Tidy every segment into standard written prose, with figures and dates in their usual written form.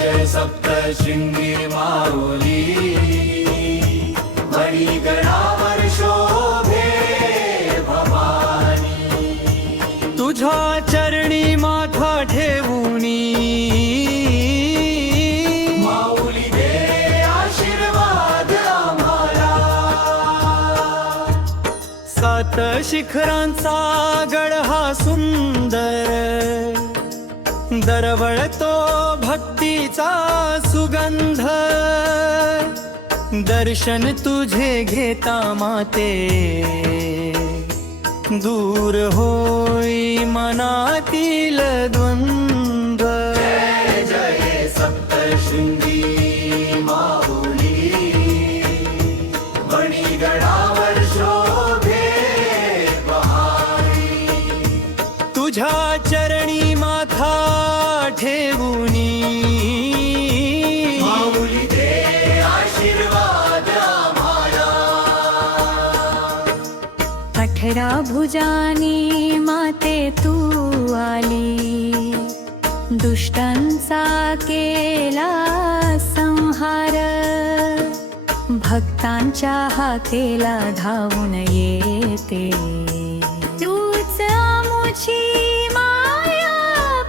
जय सप्तशृंगी माऊली मणिगणावर शोभे भवानी तुझ्या चरणी माथा ठेवूनी माऊली दे आशीर्वाद आम्हाला सात शिखरांचा गड हा सुंदर दरवळतो भक्तीचा सुगंध दर्शन तुझे घेता माते दूर होई मनातील द्वंद्व जय जय सप्तशृंगी माऊली मणिगणावर शोभे बहारी तुझ्या चरणी माथा ठेवूनी माऊली दे आशीर्वाद आम्हाला 18 भुजानी माते तू आली दुष्टांचा केला संहार भक्तांच्या हाकेला धावून येते तूच आमुची माया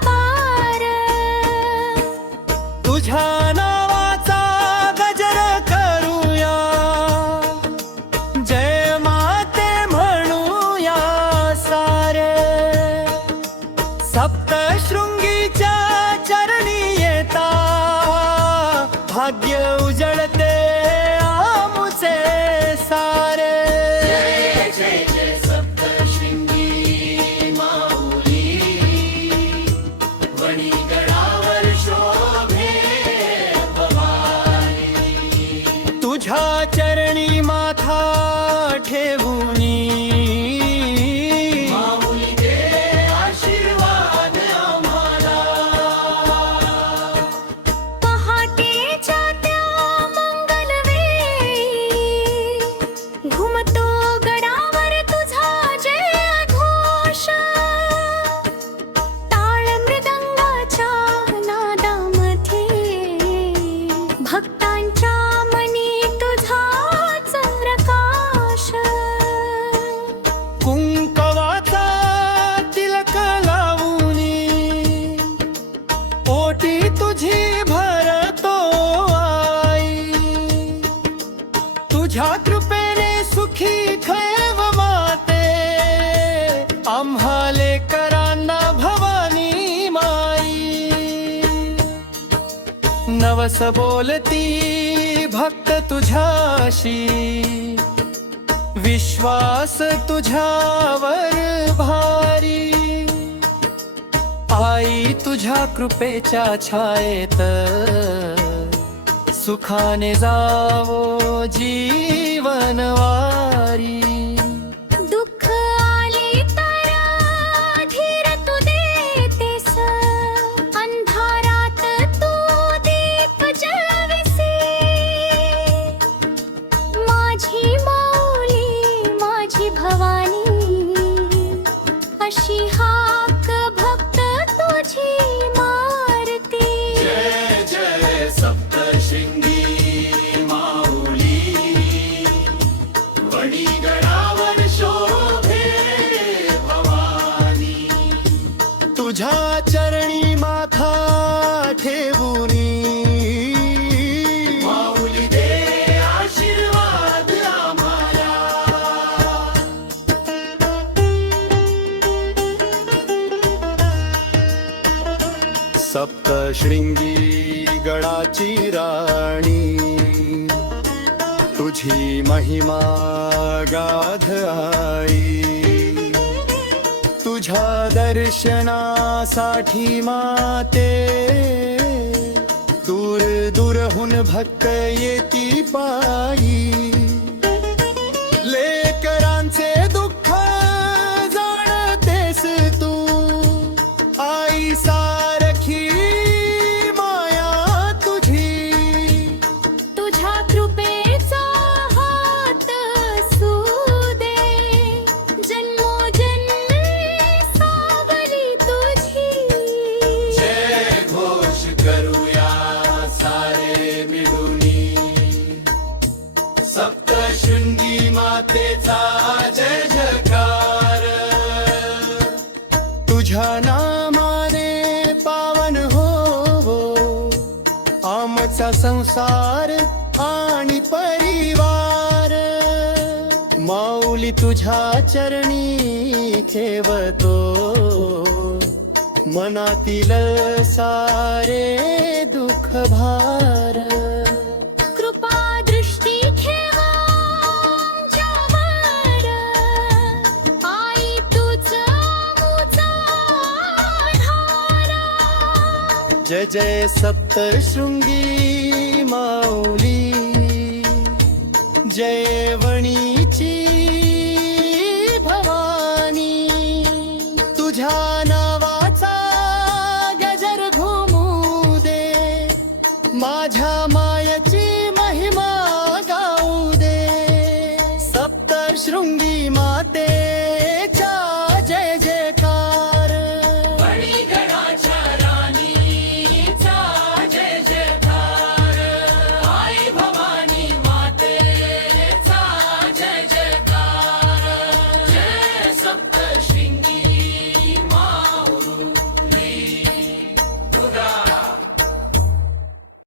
पार तुझ्या नावाचा गजर करूया जय माते म्हणूया सारे सप्तशृंगीच्या चरणी येता भाग्य उजळते आमुचे सारे जय जय जय सप्तशृंगी माऊली मणिगणावर शोभे भवानी तुझ्या चरणी माथा ठेवूनी माऊली दे आशीर्वाद आम्हाला पहाटेच्या त्या मंगलवेळी घुमतो गडावर तुझा जय घोष टाळ मृदंगाच्या नादामध्ये भक्तांच्या मनी तुझाच प्रकाश कुंकवाचा तिलक लावूनी ओटी तुझी भरतो आई तुझ्या कृपेने सुखी खैव माते आम्हा लेकरांना भवानी माई नवस बोलती भक्त तुझ्याशी विश्वास तुझ्यावर भारी आई तुझ्या कृपेच्या छायेत सुखाने जावो जीवन वारी दुःख आली तर धीर तू देतेस अंधारात तू दीप जळविसे माझी माऊली माझी भवानी अशी हाक भक्त तुझी मारती जय जय सप्तशृंगी माऊली मणिगणावर शोभे भवानी तुझ्या चरणी माथा ठेवूनी माऊली दे आशीर्वाद आम्हाला सप्तशृंगी गडाची राणी तुझी महिमा गाध आई तुझ्या दर्शनासाठी माते दूर दूरहून भक्त येती पायी लेकरांचे दुःख जाणतेस तू आई सारखी माया तुझी तुझ्या कृपेचा हात सुदे जन्मोजन्मी सावली तुझी जय घोष करूया संसार आणि परिवार माऊली तुझ्या चरणी ठेवतो मनातील सारे दुःख भार कृपा दृष्टी ठेवा आमच्यावर, आई तूच आमुचा आधार. जय जय सप्तशृंगी माऊली जय वणी